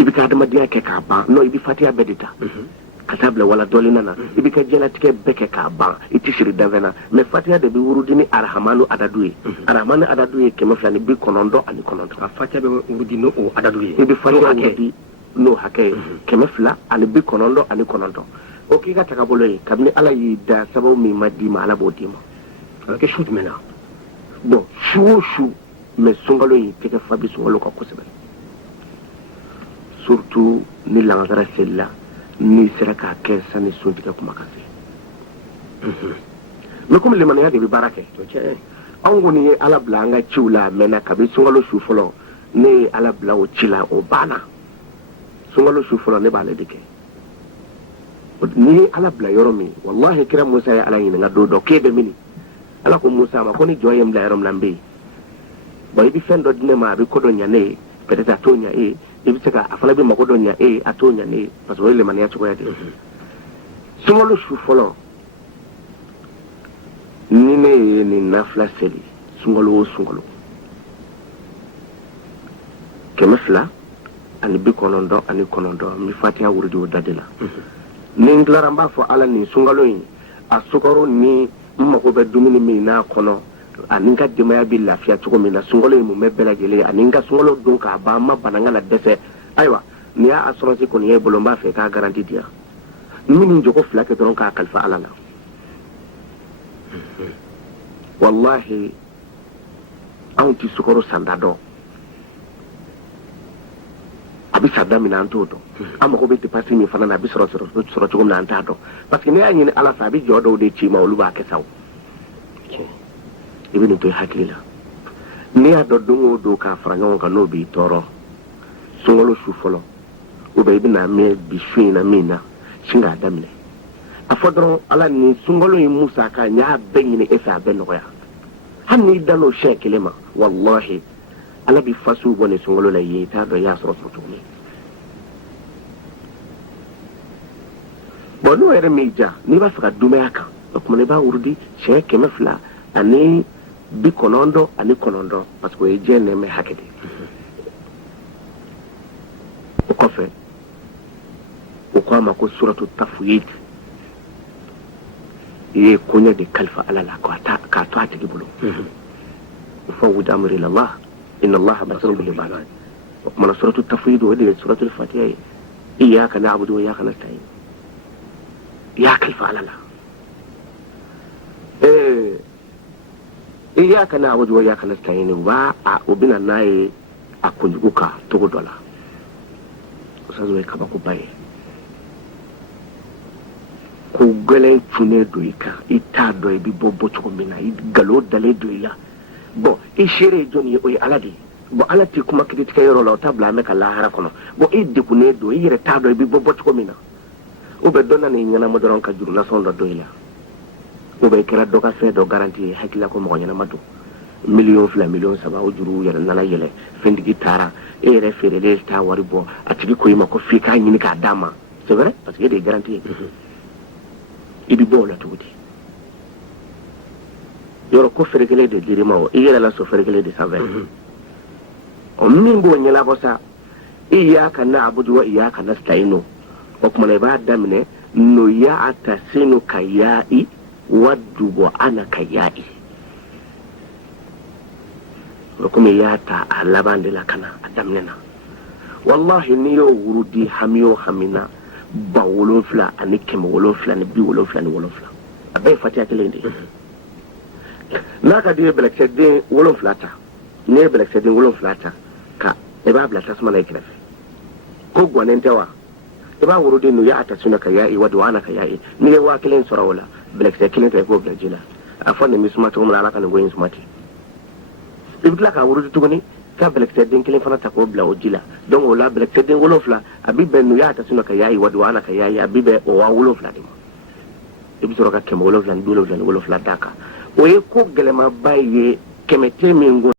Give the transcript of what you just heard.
ibi ka adamadiya kɛ k'a ban non ibi fatiha bɛɛ de ta ka taa bila wala dɔɔni nana ibi ka jɛnatigɛ bɛɛ kɛ k'a ban i tɛ siri danfɛn mais fatiha de bɛ wurudi ni arahamanu adadu ye arahamanu adadu ye 299 fatiha bɛ wurudi n'o adadu ye ibi fatiha wurudi n'o hakɛ ye 299 o k'i ka tagabolo ye kabini ala y'i da sababu min ma d'i ma ala b'o d'i ma kɛ su jumɛn na bon su o su mais sunkalo in tɛgɛ fa bi sunkalo kan kosɛbɛ surtout ni lansara selila ni sera k'a kɛ sani suntigɛ kuma ka se mais comme limaniya de bɛ baara kɛ anw kɔni ye ala bila an ka ciw la a mɛnna kabi sunkalo su fɔlɔ ne ye ala bila o ci la o banna sunkalo su fɔlɔ ne b'ale de kɛ ni ye ala bila yɔrɔ min wallahi kira musa ye ala ɲininka don dɔ k'e bɛ mini ala ko musa ma ko ni jɔn ye n bila yɔrɔ min na n bɛ yen bon i bɛ fɛn dɔ di ne ma a bɛ ko dɔ ɲɛ ne ye peut-être a t'o ɲɛ e ye i bɛ se ka a fana bɛ mago dɔ ɲɛ e ye a t'o ɲɛ ne ye parce que o ye limaniya cogoya de ye sunkalo su fɔlɔ ni ne ye nin nafila seli sunkalo o sunkalo 299 n bɛ fatiha wurudi o da de la ni n tilara n b'a fɔ ala nin sunkalo in a sukaro ni n mago bɛ dumuni min n'a kɔnɔ ani n ka denbaya bɛ lafiya cogo min na sunkalo in mun bɛ bɛɛ lajɛlen ani n ka sunkalo don k'a ban n ma bana n kana dɛsɛ ayiwa ni y'a assurance kɔni ye bolo n b'a fɛ k'a garanti di yan n bɛ nin jogo 2 kɛ dɔrɔn k'a kalifa ala la wallahi anw tɛ sukaro sanda dɔn a bɛ sa da min na an t'o dɔn an mago bɛ dépense min fana na a bɛ sɔrɔ cogo min na an t'a dɔn parce que ne y'a ɲini ala fɛ a bɛ jɔ dɔw de ci ma olu b'a kɛ sa o i bɛ nin to i hakili la n'i y'a dɔn don o don k'a fara ɲɔgɔn kan n'o b'i tɔɔrɔ sunkalo su fɔlɔ ou bien i bɛna mɛn bi su in na min na sin k'a daminɛ a fɔ dɔrɔn ala nin sunkalo in musaka n y'a bɛɛ ɲini e fɛ a bɛɛ nɔgɔya hali n'i dan n'o siɲɛ kelen ma wallahi ala bɛ fasiw bɔ nin sunkalo la yen i t'a dɔn i y'a sɔrɔ cogo min bon n'o yɛrɛ m'i ja n'i b'a fɛ ka dumaya kan o tuma i b'a wurudi siɲɛ 299 parce que o ye diɲɛ nɛɛmɛ hakɛ de o kɔfɛ o ko a ma ko suratu tafwid i ye koɲɛ de kalifa ala la k'a to a tigi bolo ufawwidu amri ila Allah inna allaha basirun bil ibad o kumana suratu tafwid o de ye suratul fatiha ye iyyaka na'budu wa iyyaka nasta'in ya kalifa ala la iyyaka na'budu wa iyyaka nasta'in o bina n'a ye a kunjugu ka togo dɔ la o sazo ye kabako ba ye ko gɛlɛn cunnen don i kan i t'a dɔn i bɛ bɔ cogo min na i nkalon dalen don i la bon i seere ye jɔnni ye o ye ala de ye bon ala tɛ kuma kiritigɛ yɔrɔ la o t'a bila an bɛ ka lahara kɔnɔ bon i degunnen don i yɛrɛ t'a dɔn i bɛ bɔ cogo min na ou bien dɔ nana i ɲɛnama dɔrɔn ka juru nasɔn dɔ don i la ou bien i kɛra dɔ ka fɛn dɔ garanti ye hakilila ko mɔgɔ ɲɛnama don 1 million 2 million 3 o juru yɛrɛ nana yɛlɛ fɛntigi taara e yɛrɛ feerelen t'a wari bɔ a tigi ko i ma ko f'i k'a ɲini k'a d'a ma c'est vrai parce que e de ye garanti ye i bɛ bɔ o la cogo di yɔrɔ ko feere kelen de dir'i ma o i yɛrɛ la so feere kelen de sanfɛ ɔ min b'o ɲɛnabɔ sa iyyaka na'budu wa iyyaka nasta'in o kumana i b'a daminɛ no ya'tasinu ka ya'i waddu ana ka ya'i o komi i y'a ta a laban de la ka na a daminɛ na wallahi n'i y'o wurudi hami o hami na 7,777 a bɛɛ ye fatiha kelen de ye n'a ka di ye bɛlɛkisɛden 7 ta n'i ye bɛlɛkisɛden 7 ta ka i b'a bila tasuma la i kɛrɛfɛ ko gannen tɛ wa i b'a wurudi no ya'tasinu ka ya'i waddu ana ka ya'i n'i ye 1,000 sɔrɔ o la bɛlɛkisɛ kelen ta i k'o bila ji la a fɔ nin bɛ suma cogo min na ala ka nin ko in suma ten i bɛ tila k'a wurudi tuguni ka bɛlɛkisɛden kelen fana ta k'o bila o ji la donc o la bɛlɛkisɛden 7 a bɛ bɛn no ya'tasinu ka ya'i waddu ana ka ya'i a bɛ bɛn o 7,000 de ma i bɛ sɔrɔ ka 777 d'a kan o ye ko gɛlɛmaba ye 100 tɛ min